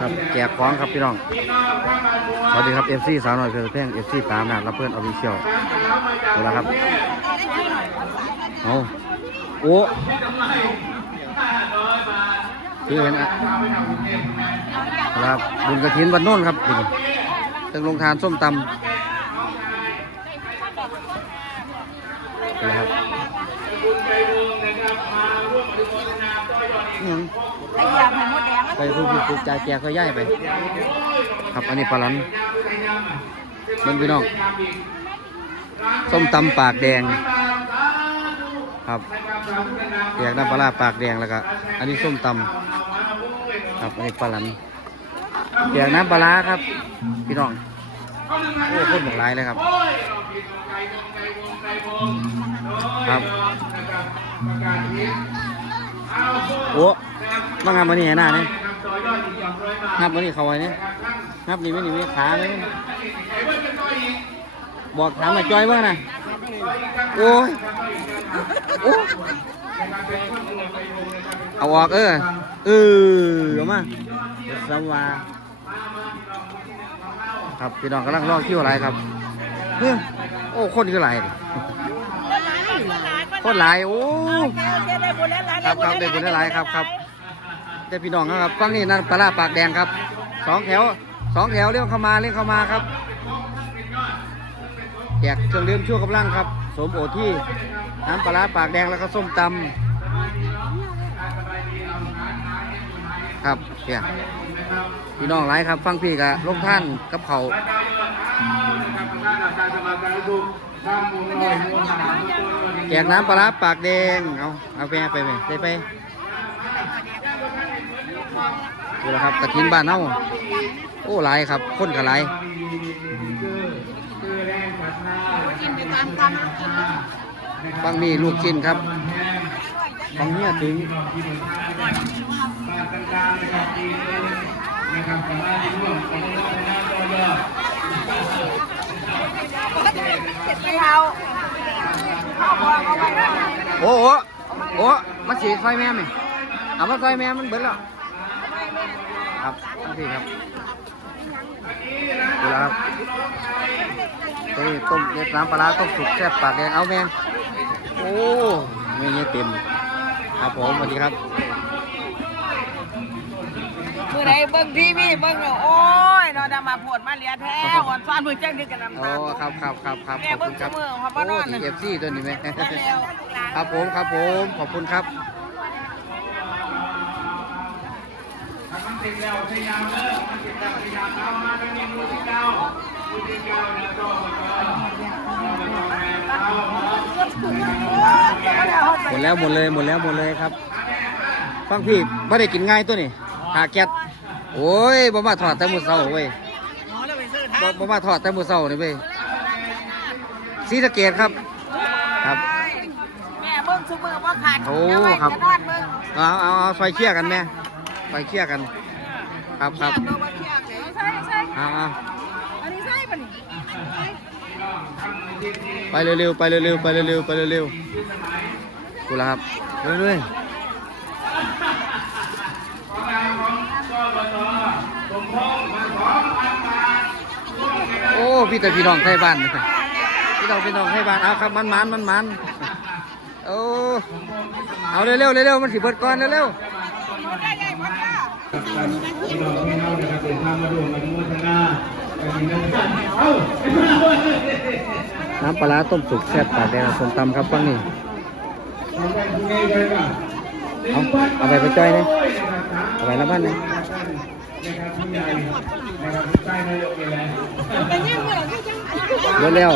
ครับแจกของครับพี่น้อง สวัสดีครับ FC สาวน้อยเพลินเพลง FC ตามนะรับเพื่อนออฟฟิเชียลเอาละครับเอาโอ้คือเห็นอะครับบุญกระถินวันโน้นครับตึงลงทานส้มตำนะครับ หยังไอ้ยามันมดแดงไปพูดพูดใจแจกก็ย่ายไป ครับอันนี้ปลาลันเบิ่งพี่น้องส้มตำปากแดง ครับแจกน้ำปลาร้าปากแดงแล้วก็อันนี้ส้มตำครับอันนี้ปลาลันแจกน้ำปลาร้าครับ พี่น้องโอ้คนหมกหลายเลยครับครับ โอ้มางานวันนี้หน้าเนี่ยงับวันนี้เขาไว้เนี่ยงับนี่ไม่นี่ไม่ขาเลยบอกถามมาจอยว่างนะโอ้ยโอ้เอาออกเออเออเอามาสวาครับพี่น้องกำลังรอคิวอะไรครับเฮ้ยโอ้คนคืออะ ไรดิคนหลายโอ้ครับครับได้บุญได้หลายครับครับได้พี่น้องครับฟังนี่นั่นปลาร้าปากแดงครับสองแถวสองแถวเรียกเข้ามาเรียกเข้ามาครับแจกเครื่องดื่มชั่วกำลังครับสมโอที่น้ำปลาร้าปากแดงแล้วก็ส้มตำครับเนี่ยพี่น้องหลายครับ ฟังพี่กับลงท่านกับเขาว แจกน้ำปลาร้าปากแดง เอาเอาไปเอาไปไปไปไปดูแล้วครับกระถินบ้านเน่าโอ้หลายครับคนกับหลายกินไปตามความกินฟังนี่ลูกชิ้นครับฟังเนี่ยถึงไม่เอาข้าวบ โอ้โหโอ้มาสีซอยแม่ไหมเอามาซอยแม่มันเบิดแล้วครับทั้งพี่ครับดูแล้วครับเฮ้ยต้มเด็ดน้ำปลาต้มสุกแซ่บปากแดงเอาแม่โอ้ไม่เงี้ยเต็มครับผมสวัสดีครับ มื่อไหนเบิ้งทีวีเบิ้งโอ้ นอนดามาปวดมาเหลียแท้หอนซ้อนมือแจ้งดึกกันน้ำโอ้ตาครับครับครับครับแม่ขอบคุณครับเบิ่งเสมอครับบ่นโอ้อนทีน่ะเอฟซีตัวนี้ไหมครับผมครับผมขอบคุณครับหมดแล้วหมดเลยหมดแล้วหมดเลยครับ ฟังพี่ไม่ได้กินง่ายตัวนี่หาแก๊ส โอ้ยบ่มาถอดแต่มือเศร้าเว้ยบ่บ่มาถอดแต่มือเศร้านี่เว้ยสีสะเกตครับ ครับแม่เบิ้งซุมือว่าขาดโอ้เดี๋ยวไว้ครับจะนอนเบิ้งเอาเอาเอาไฟเชี่ยกันแม่ไฟเชี่ยกัน ครับครับเบิ้งว่าเที่ยงเลยใช่ใช่เอาเอาอันนี้ใช่ปะนี่ไปเร็วๆไปเร็วๆไปเร็วๆไปเร็วๆกูละครับเรื่อยๆ โอ้พี่แต่พี่น้องไทยบ้านนะครับพี่น้องพี่น้องไทยบ้านเอาครับมันมันมันมันโอ้เอาเร็วๆเร็วมันสิเบิดก่อนเร็วๆพี่น้องพี่น้องนะครับเดินทางมาดูมาดูวัฒนาการมีน้าน้ำปลาต้มสุกแซ่บปากแดงส้มตำครับฟังนี่เอาไปไงกันป่ะเอาไปไปจ้อยเลยเอาไปล้วบ้านเลย นะครับผู้ใหญ่นะครับใต้นายกนี่แหละเบิดแล้ว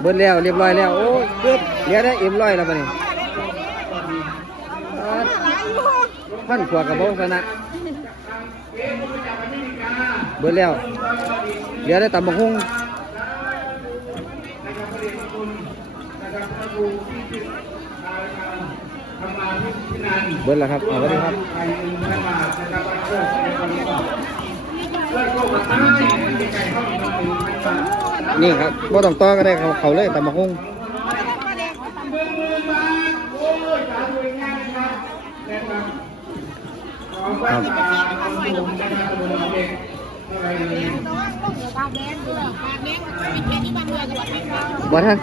เบิดแล้วเรียบร้อยแล้ว โอ้ยเบิดเหลือได้เอ็มร้อยแล้วปะนี่พันขวากับโบชนะเบิดแล้วเหลือได้ตำบักหุ่ง เบิดแล้วครับเอาไว้เลยครับไปหนึ่งพันบาทนะครับเพื่อในวันนี้ก่อนเพื่อโกงมาใต้มีไก่เข้าอีกหนึ่งพันบาทนี่ครับบ่ต้องต่อก็ได้เขาเขาเลยตำบักหุ่งเมืองเมืองมาโอ้ยสาธุงานครับนะครับขอพระตาขอบคุณนะครับเด็กเท่าไหรเลยบ่ท่าน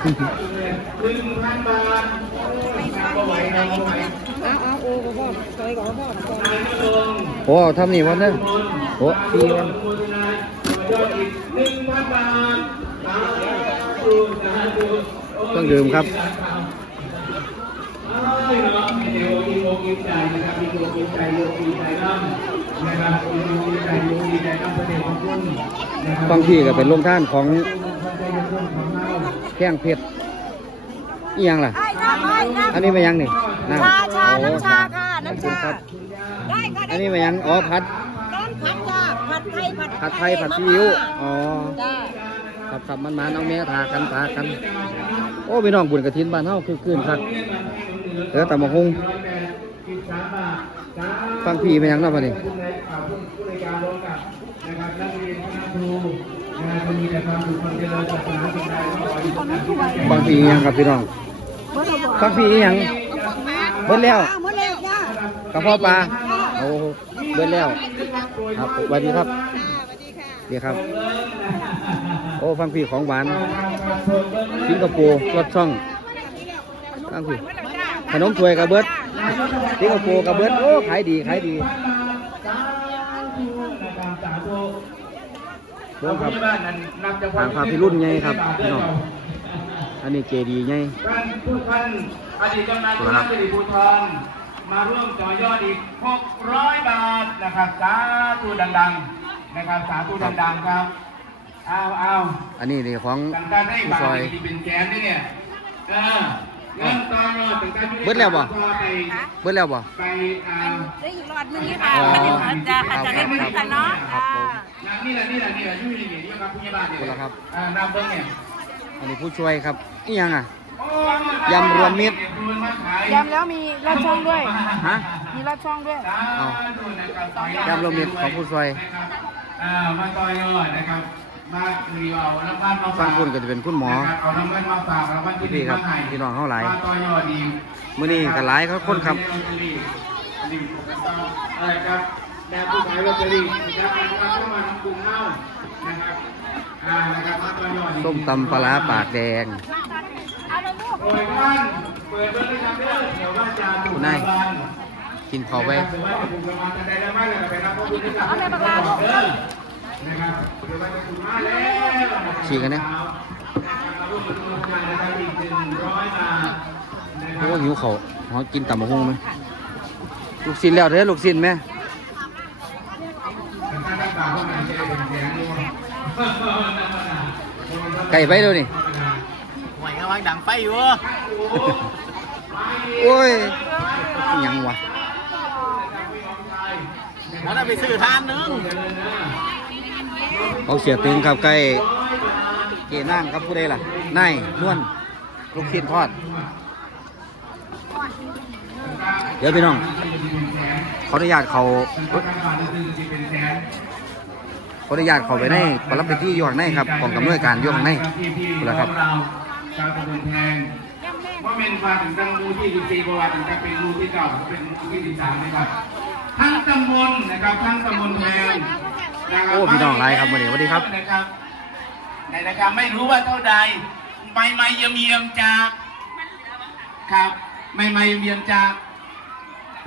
เอาโอ้ก็พ่อเคยกับพ่อโอ้ทำนี่วันนั้นโอ้ปีวันตัวยองดื่มครับอ้ายเนาะเดี๋ยวอีโมกินใจนะครับอีโมกินใจโยกินใจน้ำนะครับอีโมกินใจโยกินใจน้ำประเดี๋ยวของคุณนะครับบางที่ก็เป็นโรงท่านของคนใจเย็นๆของเราแข้งเพชรอีหยังล่ะ อันนี้มายังนี่ ชาชาโอ้น้ำชาค่ะน้ำชาครับำได้ค่ะอันนี้มายังอ๋อพัดน้ำผัดจ้าผัดไทยผัดผัดไทยผัดซีอิ๊วอ๋อจ้าครับครับมันมาน้องแม่ทากันทากัน โอ้พี่น้องบุญกระถินบ้านเฮาคือคืนครับเออตำบักหุ่งฟังพี่มายังเนาะบัดนี้ผู้ในอ่าผู้ผู้ในการร้องกับนะครับนักเรียนคณะครูนะครับมีแต่ความสุขความเจริญศาสนาสิ่งใดก็ขอให้ทุกท่านทุกท่านฟังพี่อีหยังครับพี่น้องฟังพี่อีหยัง เบิดแล้วหมดแล้วจ้ากระเพาะปลาโอ้เบิดแล้ว ครับสวัสดีครับสวัสดีค่ะเดี๋ยวครับ โอ้ฟังพี่ของหวานสิงคโปร์รสช่องฟังพี่ขนมถ้วยกับเบิดสิงคโปร์กับเบิดโอ้ขายดีขายดีเบิ่งครับทางพาพิรุ่นไงครับพี่น้อง อันนี้เจดีไงท่านผู้ท่านอดีตกำนันผู้นักสิริภูธรมาร่วมต่อยอดอีก 600 บาทนะครับสาธุดังๆนะครับสาธุดังๆครับเอาเอาอันนี้นี่ของตั้งแต่ได้ผู้บาทซอย ที่เป็นแสนนี่เนี่ยเออเงินต่อยอดตั้งแต่ที่เบิดแล้วบ่ ไปเบิดแล้วบ่ ไปอ่าได้อีกหลอดนึงนี่ค่ะอ๋ออาจารย์อาจารย์ได้เหมือนกันเนาะครับผมนี่แหละนี่แหละนี่แหละอยู่นี่นี่ครับผู้ใหญ่บ้านนี่คนละครับ อ่านำเบิ้งเนี่ยอันนี้ผู้ช่วยครับ อีหยังอะโอ้ยำรวมมิตรยำแล้วมีรสช่องด้วย ฮะมีรสช่องด้วยเอายำยำรวมมิตรของผู้ช่วยอ่ามาต่อยอดนะครับมารีเอาน้ำมันมาฟัฝางกคุณก็จะเป็นคุณหมอนะครับเอาน้ำมันมาฝากรางวัลที่ดีครับมาให้พี่น้องเฮาหลายมาต่อยอดดีมื้อนี้ก็หลายครับคนครับอะไรครับแนวผู้ขายลอตเตอรี่นะครับมาเข้ามาทำกลุ่มเฮ้านะครับอ่านะครับมาต่อยอดดี ส้มตำปลาร้าปากแดงโอ้ยท่านเปิดเบอร์เลยครับเด้อเดี๋ยวว่าจะถูกคุณนายรางวัลกินข้าวไปถือว่าจะถูกรางวัลจะได้ได้ไหมเลยไปรับพวกคุณที่กลับเอาในปากกาเด้อนะครับเดี๋ยวว่าจะถูกมาแล้วฉีกกันเนี่ยมาร่วมกันร่วมกันนะครับอีกหนึ่งร้อยบาทนะคโอ้รับหิวข้าวเฮากินตำบักหุ่งไหมลูกชิ้นแล้วเด้อลูกชิ้นแม่ท่านรักษาเข้ามาเจอเป็นแสนด้วย ไก่ไปเดี๋ยวนี้หวยกำลังดังไฟอยู่โอ้ยอิหยังวะมันเอาไปซื้อทานหนึงเขาเสียตึงครับใกล้เกนั่งครับผู้ใดล่ะนายนวลลูกชิ้นทอด เดี๋ยวพี่น้องขออนุญาตเขา ขออนุญาตเขาไปในปรับไปที่อยู่ข้างในครับกองกำนวยการอยู่ข้างในนั่นแหละครับชาวตำบลแพงว่าเมนมาถึงตั้งมูที่ 14ประวัติถึงจะเป็นมูที่เก่าเป็นมูที่13นะครับทั้งตำบลนะครับทั้งตำบลแพงนะครับโอ้พี่น้องหลายครับวันนี้สวัสดีครับนะครับในนะครับไม่รู้ว่าเท่าใดไม่ไม่เยี่ยมเยี่ยมจากครับไม่ไม่เยี่ยมเยี่ยมจาก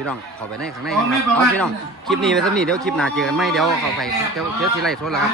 พี่น้องเข้าไปในข้างในอ๋อนะไม่ครับบอกเอาว่าพี่น้องคลิปนี้ไปสักนิดเดี๋ยวคลิปหน้าเจอกันไหมเดี๋ยวเข้าไปเดี๋ยวเดี๋ยวสิไล่สดแล้วครับ